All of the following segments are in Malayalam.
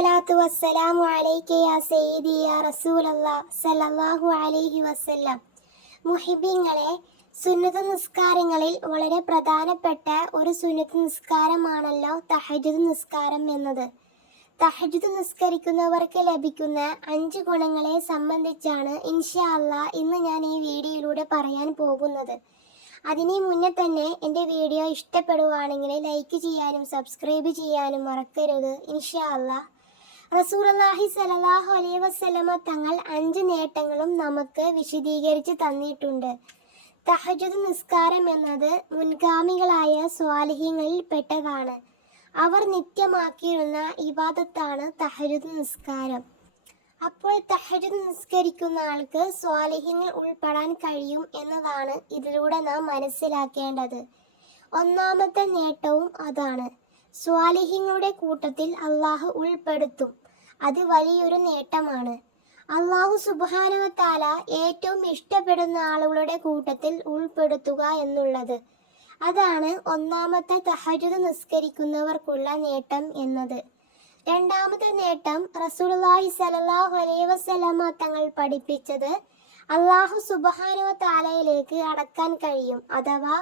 അസ്സലാത്തു വസ്സലാമു അലൈക യാ സയ്യിദി യാ റസൂലല്ലാഹ് സല്ലല്ലാഹു അലൈഹി വസല്ലം. മുഹിബീങ്ങളെ, സുന്നത്ത് നിസ്കാരങ്ങളിൽ വളരെ പ്രധാനപ്പെട്ട ഒരു സുന്നത്ത് നിസ്കാരമാണല്ലോ തഹജ്ജുദ് നിസ്കാരം എന്നത്. തഹജ്ജുദ് നിസ്കരിക്കുന്നവർക്ക് ലഭിക്കുന്ന 5 ഗുണങ്ങളെ സംബന്ധിച്ചാണ് ഇൻഷാ അല്ലാഹ് ഇന്ന് ഞാൻ ഈ വീഡിയോയിലൂടെ പറയാൻ പോകുന്നത്. അതിനു മുന്നേ തന്നെ എൻ്റെ വീഡിയോ ഇഷ്ടപ്പെടുവാണെങ്കിൽ ലൈക്ക് ചെയ്യാനും സബ്സ്ക്രൈബ് ചെയ്യാനും മറക്കരുത് ഇൻഷാ അല്ലാഹ്. റസൂലുള്ളാഹി സ്വല്ലല്ലാഹു അലൈഹി വസല്ലമ തങ്ങൾ 5 നേട്ടങ്ങളും നമുക്ക് വിശദീകരിച്ച് തന്നിട്ടുണ്ട്. തഹജ്ജുദ് നിസ്കാരം എന്നത് മുൻഗാമികളായ സ്വാലിഹീങ്ങളിൽ പെട്ടതാണ്. അവർ നിത്യമാക്കിയിരുന്ന ഇബാദത്താണ് തഹജ്ജുദ് നിസ്കാരം. അപ്പോൾ തഹജ്ജുദ് നിസ്കരിക്കുന്ന ആൾക്ക് സ്വാലിഹീങ്ങൾ ഉൾപ്പെടാൻ കഴിയും എന്നതാണ് ഇതിലൂടെ നാം മനസ്സിലാക്കേണ്ടത്. ഒന്നാമത്തെ നേട്ടവും അതാണ്. സ്വാലിഹീങ്ങളുടെ കൂട്ടത്തിൽ അള്ളാഹു ഉൾപ്പെടുത്തും. അത് വലിയൊരു നേട്ടമാണ്. അള്ളാഹു സുബ്ഹാനഹു വ തആല ഏറ്റവും ഇഷ്ടപ്പെടുന്ന ആളുകളുടെ കൂട്ടത്തിൽ ഉൾപ്പെടുത്തുക എന്നുള്ളത്. അതാണ് ഒന്നാമത്തെ തഹജ്ജുദ് നിസ്കരിക്കുന്നവർക്കുള്ള നേട്ടം എന്നത്. രണ്ടാമത്തെ നേട്ടം റസൂലുള്ളാഹി സ്വല്ലല്ലാഹു അലൈഹി വസല്ലമ തങ്ങൾ പഠിപ്പിച്ചത് അല്ലാഹു സുബ്ഹാനഹു വ തആലയിലേക്ക് അടക്കാൻ കഴിയും. അഥവാ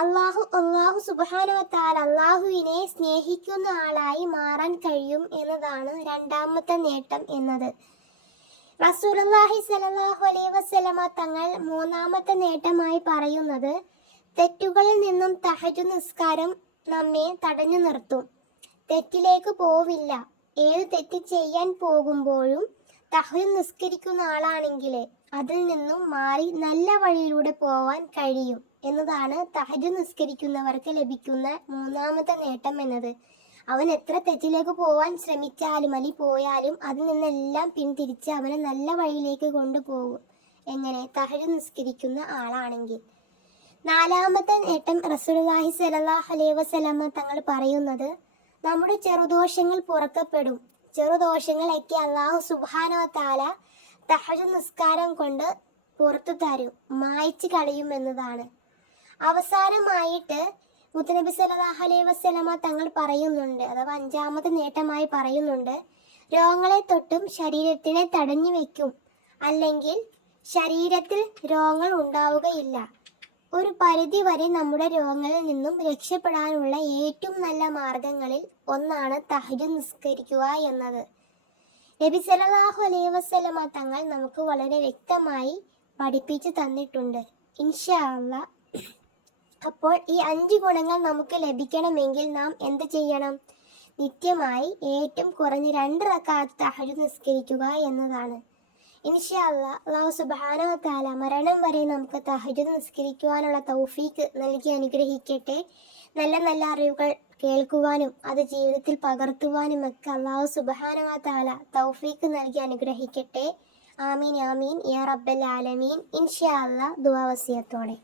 അല്ലാഹു സുബ്ഹാനഹു വ തആല അല്ലാഹുവിനെ സ്നേഹിക്കുന്ന ആളായി മാറാൻ കഴിയും എന്നതാണ് രണ്ടാമത്തെ നേട്ടം എന്നത്. റസൂലുള്ളാഹി സ്വല്ലല്ലാഹു അലൈഹി വസല്ലമ തങ്ങൾ മൂന്നാമത്തെ നേട്ടമായി പറയുന്നത് തെറ്റുകളിൽ നിന്നും തഹജ്ജുദ് നിസ്കാരം നമ്മെ തടഞ്ഞു നിർത്തും. തെറ്റിലേക്ക് പോവില്ല. ഏത് തെറ്റ് ചെയ്യാൻ പോകുമ്പോഴും തഹജ്ജുദ് നിസ്കരിക്കുന്ന ആളാണെങ്കിൽ അതിൽ നിന്നും മാറി നല്ല വഴിയിലൂടെ പോവാൻ കഴിയും എന്നതാണ് തഹജ്ജുദ് നിസ്കരിക്കുന്നവർക്ക് ലഭിക്കുന്ന മൂന്നാമത്തെ നേട്ടം എന്നത്. അവൻ എത്ര തെറ്റിലേക്ക് പോവാൻ ശ്രമിച്ചാലും അല്ലെങ്കിൽ പോയാലും അതിൽ നിന്നെല്ലാം പിന്തിരിച്ച് അവനെ നല്ല വഴിയിലേക്ക് കൊണ്ടുപോകും. എങ്ങനെ? തഹജ്ജുദ് നിസ്കരിക്കുന്ന ആളാണെങ്കിൽ. നാലാമത്തെ നേട്ടം റസൂലുള്ളാഹി സ്വല്ലല്ലാഹു അലൈഹി വസല്ലമ തങ്ങൾ പറയുന്നത് നമ്മുടെ ചെറുദോഷങ്ങൾ പുറക്കപ്പെടും. ചെറുദോഷങ്ങളൊക്കെ അല്ലാഹു സുബ്ഹാനഹു വ തആല തഹജ്ജുദ് നിസ്കാരം കൊണ്ട് പുറത്തു തരും, മായ്ച്ചു കളയും എന്നതാണ്. അവസാനമായിട്ട് മുത്തനബി സല്ലല്ലാഹു അലൈഹി വസല്ലമ തങ്ങൾ പറയുന്നുണ്ട്, അഥവാ അഞ്ചാമത്തെ നേട്ടമായി പറയുന്നുണ്ട്, രോഗങ്ങളെ തൊട്ടും ശരീരത്തിനെ തടഞ്ഞു വെക്കും. അല്ലെങ്കിൽ ശരീരത്തിൽ രോഗങ്ങൾ ഉണ്ടാവുകയില്ല. ഒരു പരിധി വരെ നമ്മുടെ രോഗങ്ങളിൽ നിന്നും രക്ഷപ്പെടാനുള്ള ഏറ്റവും നല്ല മാർഗങ്ങളിൽ ഒന്നാണ് തഹജ്ജുദ് നിസ്കരിക്കുക എന്നത്. നബി സല്ലല്ലാഹു അലൈഹി വസല്ലമ തങ്ങൾ നമുക്ക് വളരെ വ്യക്തമായി പഠിപ്പിച്ചു തന്നിട്ടുണ്ട് ഇൻഷാ അല്ലാഹ്. അപ്പോൾ ഈ 5 ഗുണങ്ങൾ നമുക്ക് ലഭിക്കണമെങ്കിൽ നാം എന്ത് ചെയ്യണം? നിത്യമായി ഏറ്റവും കുറഞ്ഞ് 2 റക്അത്ത് തഹജ്ജുദ് നിസ്കരിക്കുക എന്നതാണ്. ഇൻഷാ അല്ലാഹ്. അല്ലാഹു സുബ്ഹാനഹു വ തആല മരണം വരെ നമുക്ക് തഹജ്ജുദ് നിസ്കരിക്കുവാനുള്ള തൗഫീക്ക് നൽകി അനുഗ്രഹിക്കട്ടെ. നല്ല നല്ല അറിവുകൾ കേൾക്കുവാനും അത് ജീവിതത്തിൽ പകർത്തുവാനും ഒക്കെ അല്ലാഹു സുബ്ഹാനഹു വ തആല തൗഫീക്ക് നൽകി അനുഗ്രഹിക്കട്ടെ. ആമീൻ ആമീൻ യാ റബ്ബൽ ആലമീൻ. ഇൻഷാ അല്ലാഹ്. ദുആ വസിയത്തോടെ.